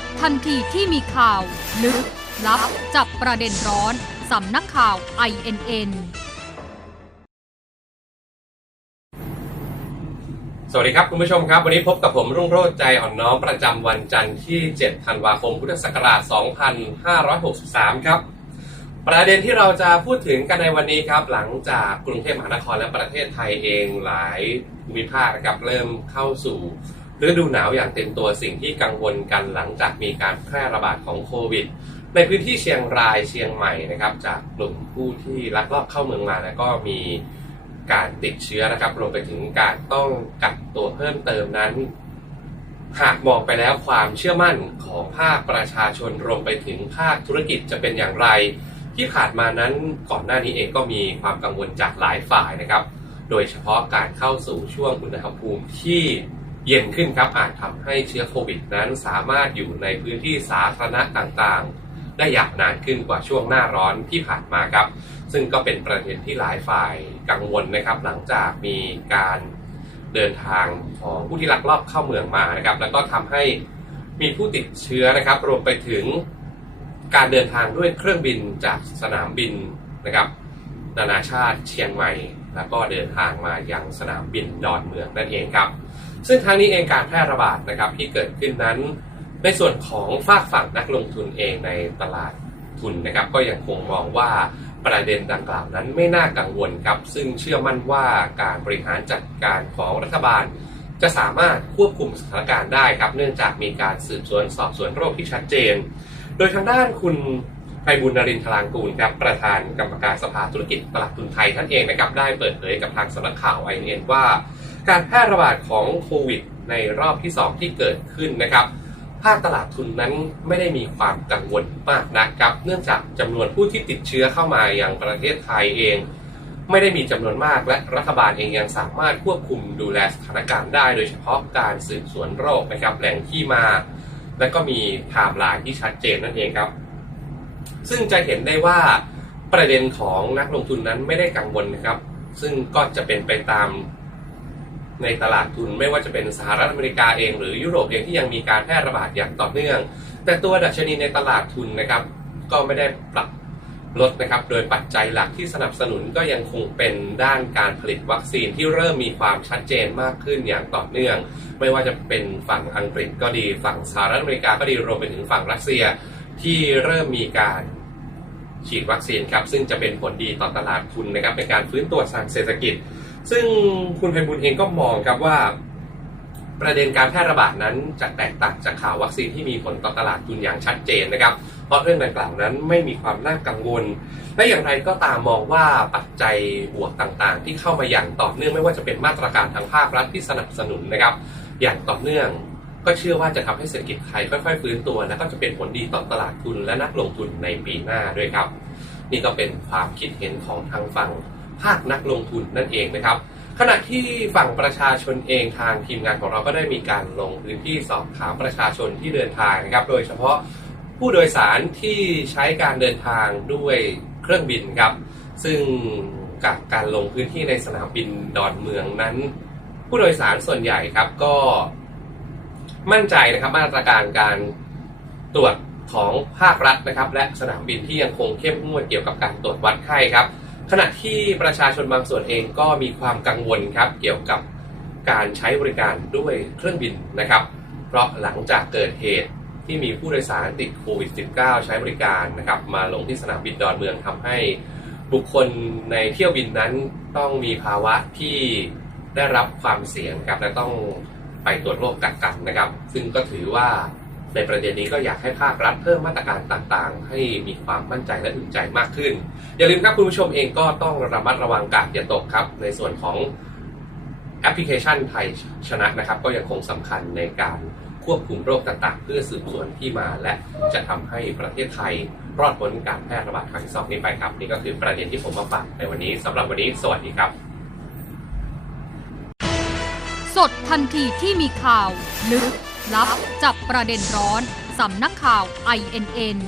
ดทันทีที่มีข่าว ลึก ลับ จับประเด็นร้อน สำนักข่าว INN สวัสดีครับ คุณผู้ชมครับ วันนี้พบกับผมรุ่งโรจน์ใจอ่อนน้อมประจำวันจันทร์ที่ 7 ธันวาคม พุทธศักราช 2563 ครับ ประเด็นที่เราจะพูดถึงกันในวันนี้ครับ หลังจากกรุงเทพมหานครและประเทศไทยเองหลายภูมิภาคนะครับเริ่มเข้าสู่ ฤดูหนาวอย่างเต็มตัวสิ่งที่กังวลกันหลังจากมีการแพร่ระบาดของโควิด ในพื้นที่เชียงรายเชียงใหม่นะครับจากกลุ่มผู้ที่ลักลอบเข้าเมืองมาแล้วก็มีการติดเชื้อนะครับรวมไปถึงการต้องกักตัวเพิ่มเติมนั้น หากมองไปแล้วความเชื่อมั่นของภาคประชาชนรวมไปถึงภาคธุรกิจจะเป็นอย่างไร ที่ผ่านมานั้นก่อนหน้านี้เองก็มีความกังวลจากหลายฝ่ายนะครับ โดยเฉพาะการเข้าสู่ช่วงอุณหภูมิที่ เย็นขึ้นครับอาจทำให้เชื้อโควิดนั้นสามารถอยู่ในพื้นที่สาธารณะต่างๆ ได้อย่างนานขึ้นกว่าช่วงหน้าร้อนที่ผ่านมาครับ ซึ่งก็เป็นประเด็นที่หลายฝ่ายกังวลนะครับ หลังจากมีการเดินทางของผู้ที่ลักลอบเข้าเมืองมานะครับ แล้วก็ทำให้มีผู้ติดเชื้อนะครับ รวมไปถึงการเดินทางด้วยเครื่องบินจากสนามบินนะครับ นานาชาติเชียงใหม่ แล้วก็เดินทางมายังสนามบินดอนเมืองนั่นเองครับ ซึ่งทางนี้เองการแพร่ระบาดนะครับที่เกิดขึ้นนั้น ในส่วนของฝากฝั่งนักลงทุนเองในตลาดทุนนะครับ ก็ยังคงมองว่าประเด็นดังกล่าวนั้นไม่น่ากังวลครับ ซึ่งเชื่อมั่นว่าการบริหารจัดการของรัฐบาล จะสามารถควบคุมสถานการณ์ได้ครับ เนื่องจากมีการสืบสวนสอบสวนโรคที่ชัดเจน โดยทางด้านคุณไพบุญนรินทร์พลางกูลครับประธานกรรมการสภาธุรกิจตลาดทุนไทยท่านเองนะครับได้เปิดเผยกับทางสำนักข่าวไอเอ็นว่า การแพร่ระบาดของโควิดในรอบที่ 2 ที่เกิดขึ้นนะครับ ภาคตลาดทุนนั้นไม่ได้มีความกังวลมากนะครับ เนื่องจากจำนวนผู้ที่ติดเชื้อเข้ามาอย่างประเทศไทยเอง ไม่ได้มีจำนวนมากและรัฐบาลเองยังสามารถควบคุมดูแลสถานการณ์ได้ โดยเฉพาะการสืบสวนโรคนะครับแหล่งที่มา และก็มีไทม์ไลน์ที่ชัดเจนนั่นเองครับ ซึ่งจะเห็นได้ว่าประเด็นของนักลงทุนนั้นไม่ได้กังวลนะครับ ซึ่งก็จะเป็นไปตาม ในตลาดทุนไม่ว่าจะเป็นสหรัฐอเมริกาเองหรือยุโรปเองที่ยังมีการแพร่ระบาดอย่างต่อเนื่อง แต่ตัวดัชนีในตลาดทุนนะครับก็ไม่ได้ปรับลดนะครับ โดยปัจจัยหลักที่สนับสนุนก็ยังคงเป็นด้านการผลิตวัคซีนที่เริ่มมีความชัดเจนมากขึ้นอย่างต่อเนื่อง ไม่ว่าจะเป็นฝั่งอังกฤษก็ดีฝั่งสหรัฐอเมริกาก็ดีรวมไปถึงฝั่งรัสเซียที่เริ่มมีการฉีดวัคซีนครับซึ่งจะเป็นผลดีต่อตลาดทุนนะครับเป็นการฟื้นตัวทางเศรษฐกิจ ซึ่งคุณไพบุญเองก็มองครับว่า ประเด็นการแพร่ระบาดนั้นจะแตกต่างจากข่าววัคซีนที่มีผลต่อตลาดทุนอย่างชัดเจนนะครับ เพราะเรื่องดังกล่าวนั้นไม่มีความน่ากังวล และอย่างไรก็ตามมองว่าปัจจัยบวกต่างๆ ที่เข้ามาอย่างต่อเนื่องไม่ว่าจะเป็นมาตรการทางภาครัฐที่สนับสนุนนะครับ อย่างต่อเนื่องก็เชื่อว่าจะทำให้เศรษฐกิจไทยค่อยๆฟื้นตัว และก็จะเป็นผลดีต่อตลาดทุนและนักลงทุนในปีหน้าด้วยครับ นี่ก็เป็นความคิดเห็นของทางฝั่ง ภาคนักลงทุนนั่นเองนะครับ ขณะที่ฝั่งประชาชนเองทางทีมงานของเราก็ได้มีการลงพื้นที่สอบถามประชาชนที่เดินทางนะครับ โดยเฉพาะผู้โดยสารที่ใช้การเดินทางด้วยเครื่องบินครับ ซึ่งกับการลงพื้นที่ในสนามบินดอนเมืองนั้น ผู้โดยสารส่วนใหญ่ครับก็มั่นใจนะครับมาตรการการตรวจของภาครัฐนะครับ และสนามบินที่ยังคงเข้มงวดเกี่ยวกับการตรวจวัดไข้ครับ ขณะที่ประชาชนบางส่วนเองก็มีความกังวลครับเกี่ยวกับการใช้บริการด้วยเครื่องบินนะครับ เพราะหลังจากเกิดเหตุที่มีผู้โดยสารติดโควิด -19 ใช้บริการนะครับ มาลงที่สนามบินดอนเมืองทำให้บุคคลในเที่ยวบินนั้นต้องมีภาวะที่ได้รับความเสี่ยงครับและต้องไปตรวจโรคกักกันนะครับ ซึ่งก็ถือว่า ในประเด็นนี้ก็อยากให้ภาครัฐเพิ่มมาตรการต่างๆ ให้มีความมั่นใจและอุ่นใจมากขึ้น อย่าลืมครับคุณผู้ชมเองก็ต้องระมัดระวังกาดอย่าตกครับ ในส่วนของแอปพลิเคชันไทยชนะนะครับ ก็ยังคงสำคัญในการควบคุมโรคต่างๆ เพื่อสืบสวนที่มาและจะทำให้ประเทศไทยรอดพ้นการแพร่ระบาดครั้งที่สองนี้ไปครับ นี่ก็คือประเด็นที่ผมมาฝากในวันนี้สำหรับวันนี้ สวัสดีครับ สดทันทีที่มีข่าวลึก ลับจับประเด็นร้อน สำนักข่าว INN